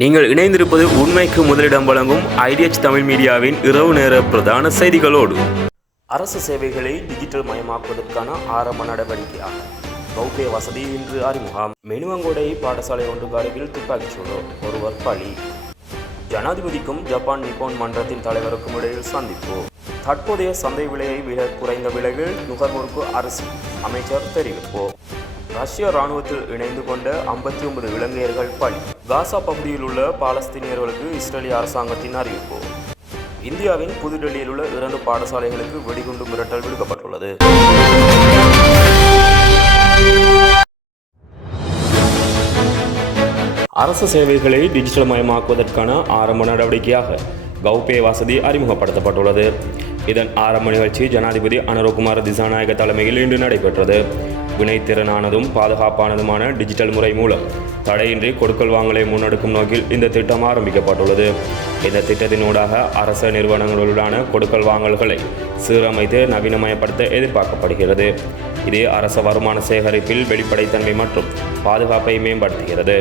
நீங்கள் இணைந்திருப்பது உண்மைக்கு முதலிடம் வழங்கும் ஐடிஎச் தமிழ் மீடியாவின் இரவு நேர பிரதான செய்திகளோடு. அரசு சேவைகளை டிஜிட்டல் மயமாக்குவதற்கான ஆரம்ப நடவடிக்கையாக. பௌத்திய வசதி இன்று அறிமுகம். மெனுவங்கோடை பாடசாலை ஒன்றுக்கு அருகில் துப்பாக்கிச் சூடு. ஒருவர் பலி. ஜனாதிபதிக்கும் ஜப்பான் நிப்போன் மன்றத்தின் தலைவருக்கும் இடையில் சந்திப்பு. தற்போதைய சந்தை விலையை விட குறைந்த விலையில் நுகர்வோருக்கு அரசு. அமைச்சர் தெரிவிப்போம் ரஷ்ய ராணுவத்தில் இணைந்து கொண்ட ஐம்பத்தி ஒன்பது இலங்கையர்கள் பலி. காசா பகுதியில் உள்ள பாலஸ்தீனியர்களுக்கு இஸ்ரேலிய அரசாங்கத்தின் அறிவிப்பு. இந்தியாவின் புதுடெல்லியில் உள்ள இரண்டு பாடசாலைகளுக்கு வெடிகுண்டு மிரட்டல் விடுக்கப்பட்டுள்ளது. அரசு சேவைகளை டிஜிட்டல் மயமாக்குவதற்கான ஆரம்ப நடவடிக்கையாக கௌபே வசதி அறிமுகப்படுத்தப்பட்டுள்ளது. இதன் ஆரம்ப நிகழ்ச்சி ஜனாதிபதி அனுரகுமார் திசாநாயக தலைமையில் இன்று நடைபெற்றது. வினைத்திறனானதும் பாதுகாப்பானதுமான டிஜிட்டல் முறை மூலம் தடையின்றி கொடுக்கல் வாங்கலை முன்னெடுக்கும் நோக்கில் இந்த திட்டம் ஆரம்பிக்கப்பட்டுள்ளது. இந்த திட்டத்தினூடாக அரச நிறுவனங்களுடனான கொடுக்கல் வாங்கல்களை சீரமைத்து நவீனமயப்படுத்த எதிர்பார்க்கப்படுகிறது. இது அரச வருமான சேகரிப்பில் வெளிப்படைத்தன்மை மற்றும் பாதுகாப்பை மேம்படுத்துகிறது.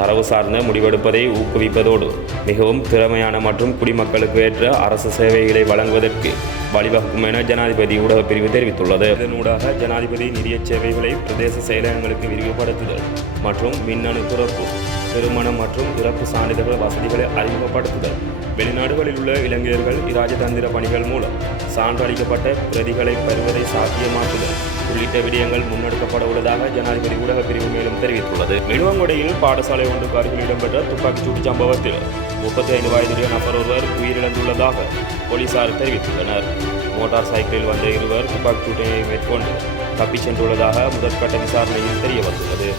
தரவு சார்ந்த முடிவெடுப்பதை ஊக்குவிப்பதோடு மிகவும் திறமையான மற்றும் குடிமக்களுக்கு ஏற்ற அரசு சேவைகளை வழங்குவதற்கு வழிவகுக்கும் என ஜனாதிபதி ஊடகப் பிரிவு தெரிவித்துள்ளது. இதனூடாக ஜனாதிபதி நிதிய சேவைகளை பிரதேச செயலகங்களுக்கு விரிவுபடுத்துதல் மற்றும் மின்னணு துறப்பு திருமணம் மற்றும் இறப்பு சான்றிதழ்கள் வசதிகளை அறிமுகப்படுத்துதல். வெளிநாடுகளில் உள்ள இளைஞர்கள் இராஜதந்திர பணிகள் மூலம் சான்றளிக்கப்பட்ட பிரதிகளை பெறுவதை சாத்தியமாக்குதல். உள்ளிட்ட விடயங்கள் முன்னெடுக்கப்பட உள்ளதாக ஜனாதிபதி ஊடக பிரிவு மேலும் தெரிவித்துள்ளது. மிழுவங்குடையில் பாடசாலை ஒன்றுக்கு அருகில் இடம்பெற்ற துப்பாக்கிச்சூட்டு சம்பவத்தில் முப்பத்தி ஐந்து வயதுடைய நபர் ஒருவர் உயிரிழந்துள்ளதாக போலீசார் தெரிவித்துள்ளனர். மோட்டார் சைக்கிளில் வந்த இருவர் துப்பாக்கிச்சூட்டையை மேற்கொண்டு தப்பிச் சென்றுள்ளதாக முதற்கட்ட விசாரணையில் தெரிய வந்துள்ளது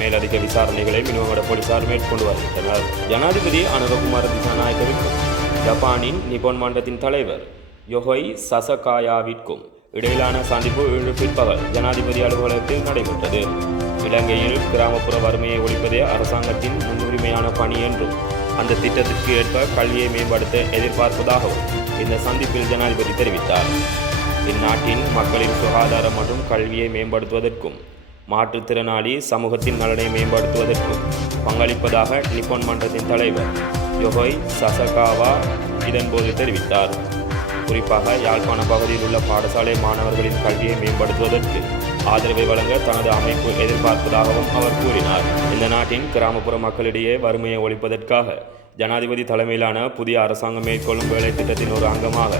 மேலதிக விசாரணைகளை மினுவங்கட போலீசார் மேற்கொண்டு வருகின்றனர். ஜனாதிபதி அனுரகுமார திசாநாயக்கவிற்கும் ஜப்பானின் நிபோன் மன்றத்தின் தலைவர் யொஹொய் சசகாயாவிற்கும் இடையிலான சந்திப்பு இன்று பிற்பகல் ஜனாதிபதி அலுவலகத்தில் நடைபெற்றது. இலங்கையில் கிராமப்புற வறுமையை ஒழிப்பதே அரசாங்கத்தின் முன்னுரிமையான பணி என்றும் அந்த திட்டத்திற்கு ஏற்ப கல்வியை மேம்படுத்த எதிர்பார்ப்பதாகவும் இந்த சந்திப்பில் ஜனாதிபதி தெரிவித்தார். இந்நாட்டின் மக்களின் சுகாதாரம் மற்றும் கல்வியை மேம்படுத்துவதற்கும் மாற்றுத்திறனாளி சமூகத்தின் நலனை மேம்படுத்துவதற்கும் பங்களிப்பதாக நிப்போன் மன்றத்தின் தலைவர் யொஹொய் சசகாவா இதன்போது தெரிவித்தார். குறிப்பாக யாழ்ப்பாண பகுதியில் உள்ள பாடசாலை மாணவர்களின் கல்வியை மேம்படுத்துவதற்கு ஆதரவை வழங்க தனது அமைப்பு எதிர்பார்ப்பதாகவும் அவர் கூறினார். இந்த நாட்டின் கிராமப்புற மக்களிடையே வறுமையை ஒழிப்பதற்காக ஜனாதிபதி தலைமையிலான புதிய அரசாங்கம் மேற்கொள்ளும் வேலை திட்டத்தின் ஒரு அங்கமாக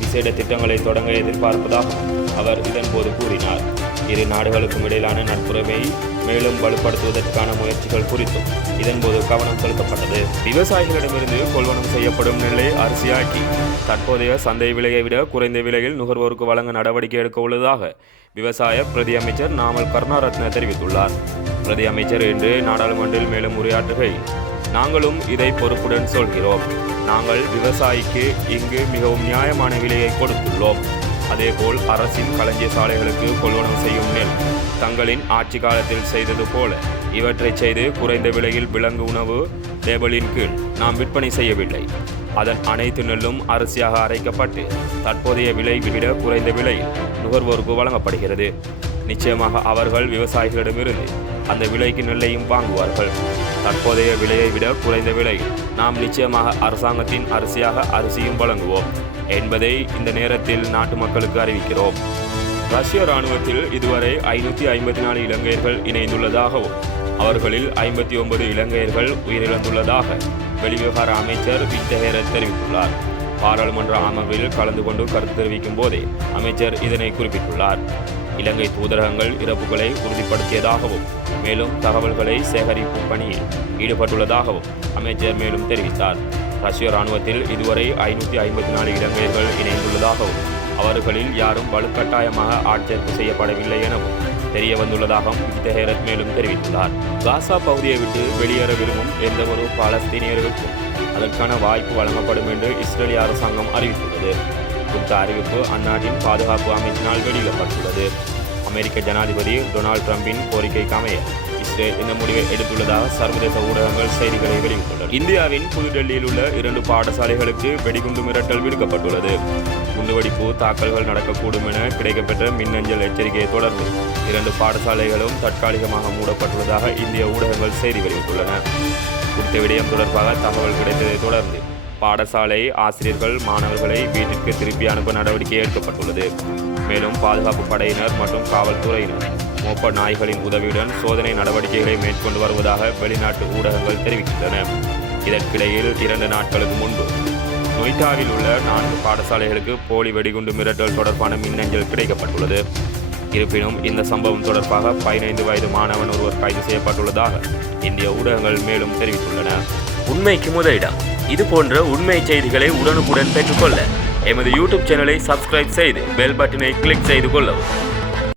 விசேட திட்டங்களை தொடங்க எதிர்பார்ப்பதாகவும் அவர் இதன்போது கூறினார். இரு நாடுகளுக்கும் இடையிலான நட்புறவை மேலும் வலுப்படுத்துவதற்கான முயற்சிகள் குறித்தும் இதன்போது கவனம் செலுத்தப்பட்டது. விவசாயிகளிடமிருந்து கொள்வனம் செய்யப்படும் நெல்லை அரிசியாக்கி தற்போதைய சந்தை விலையை விட குறைந்த விலையில் நுகர்வோருக்கு வழங்க நடவடிக்கை எடுக்க உள்ளதாக விவசாய பிரதி அமைச்சர் நாமல் கருணாரத்ன தெரிவித்துள்ளார். பிரதி அமைச்சர் இன்று நாடாளுமன்றில் மேலும் உரையாற்றுகையில் நாங்களும் இதை பொறுப்புடன் சொல்கிறோம். நாங்கள் விவசாயிக்கு இங்கு மிகவும் நியாயமான விலையை கொடுத்துள்ளோம். அதேபோல் அரசின் களஞ்சிய சாலைகளுக்கு கொள்வனவு செய்யும் நெல் தங்களின் ஆட்சி காலத்தில் செய்தது போல இவற்றை செய்து குறைந்த விலையில் விலங்கு உணவு லேபலின் கீழ் நாம் விற்பனை செய்யவில்லை. அதன் அனைத்து நெல்லும் அரிசியாக அரைக்கப்பட்டு தற்போதைய விலை விட குறைந்த விலையில் நுகர்வோருக்கு வழங்கப்படுகிறது. நிச்சயமாக அவர்கள் விவசாயிகளிடமிருந்து அந்த விலைக்கு நெல்லையும் வாங்குவார்கள். தற்போதைய விலையை விட குறைந்த விலையில் நாம் நிச்சயமாக அரசாங்கத்தின் அரிசியாக அரிசியும் வழங்குவோம். என்பதை இந்த நேரத்தில் நாட்டு மக்களுக்கு அறிவிக்கிறோம். ரஷ்ய இராணுவத்தில் இதுவரை ஐநூற்றி ஐம்பத்தி நாலு இலங்கையர்கள் இணைந்துள்ளதாகவும் அவர்களில் ஐம்பத்தி ஒன்பது இலங்கையர்கள் உயிரிழந்துள்ளதாக வெளிவிவகார அமைச்சர் வித்தஹேரத் தெரிவித்துள்ளார். பாராளுமன்ற அமர்வில் கலந்து கொண்டு கருத்து தெரிவிக்கும் போதே அமைச்சர் இதனை குறிப்பிட்டுள்ளார். இலங்கை தூதரகங்கள் இறப்புகளை உறுதிப்படுத்தியதாகவும் மேலும் தகவல்களை சேகரிக்கும் பணியில் ஈடுபட்டுள்ளதாகவும் அமைச்சர் மேலும் தெரிவித்தார். ரஷ்ய இராணுவத்தில் இதுவரை ஐநூற்றி ஐம்பத்தி நாலு இலங்கையர்கள் இணைந்துள்ளதாகவும் அவர்களில் யாரும் வலுக்கட்டாயமாக ஆட்சேர்ப்பு செய்யப்படவில்லை எனவும் தெரிய வந்துள்ளதாகவும் வித்தஹேரத் மேலும் தெரிவித்துள்ளார். காசா பகுதியை விட்டு வெளியேற விரும்பும் எந்தவொரு பாலஸ்தீனியர்களுக்கும் அதற்கான வாய்ப்பு வழங்கப்படும் என்று இஸ்ரேலிய அரசாங்கம் அறிவித்துள்ளது. குறித்த அறிவிப்பு அந்நாட்டின் பாதுகாப்பு அமைச்சினால் வெளியிடப்பட்டுள்ளது. அமெரிக்க ஜனாதிபதி டொனால்ட் ட்ரம்பின் கோரிக்கைக்கு அமைய அரசு இந்த முடிவை எடுத்துள்ளதாக சர்வதேச ஊடகங்கள் செய்திகளை வெளியிட்டுள்ளன. இந்தியாவின் புதுடெல்லியில் உள்ள இரண்டு பாடசாலைகளுக்கு வெடிகுண்டு மிரட்டல் விடுக்கப்பட்டுள்ளது. குண்டுவெடிப்பு தாக்கல்கள் நடக்கக்கூடும் என கிடைக்கப்பெற்ற மின்னஞ்சல் எச்சரிக்கையை தொடர்ந்து இரண்டு பாடசாலைகளும் தற்காலிகமாக மூடப்பட்டுள்ளதாக இந்திய ஊடகங்கள் செய்தி வெளியிட்டுள்ளன. குறித்த விடயம் தொடர்பாக தகவல் கிடைத்ததை தொடர்ந்து பாடசாலை ஆசிரியர்கள் மாணவர்களை வீட்டிற்கு திருப்பி அனுப்ப நடவடிக்கை எடுக்கப்பட்டுள்ளது. மேலும் பாதுகாப்பு படையினர் மற்றும் காவல்துறையினர் மோப்ப நாய்களின் உதவியுடன் சோதனை நடவடிக்கைகளை மேற்கொண்டு வருவதாக வெளிநாட்டு ஊடகங்கள் தெரிவிக்கின்றன. இதற்கிடையில் இரண்டு நாட்களுக்கு முன்பு நொய்டாவில் உள்ள நான்கு பாடசாலைகளுக்கு போலி வெடிகுண்டு மிரட்டல் தொடர்பான மின்னஞ்சல் கிடைக்கப்பட்டுள்ளது. இருப்பினும் இந்த சம்பவம் தொடர்பாக பதினைந்து வயது மாணவன் ஒருவர் கைது செய்யப்பட்டுள்ளதாக இந்திய ஊடகங்கள் மேலும் தெரிவித்துள்ளன. உண்மைக்கு முதலிடம். இது போன்ற உண்மை செய்திகளை உடனுக்குடன் பெற்றுக்கொள்ள எமது யூடியூப் சேனலை சப்ஸ்கிரைப் செய்து பெல் பட்டனை கிளிக் செய்து கொள்ளவும்.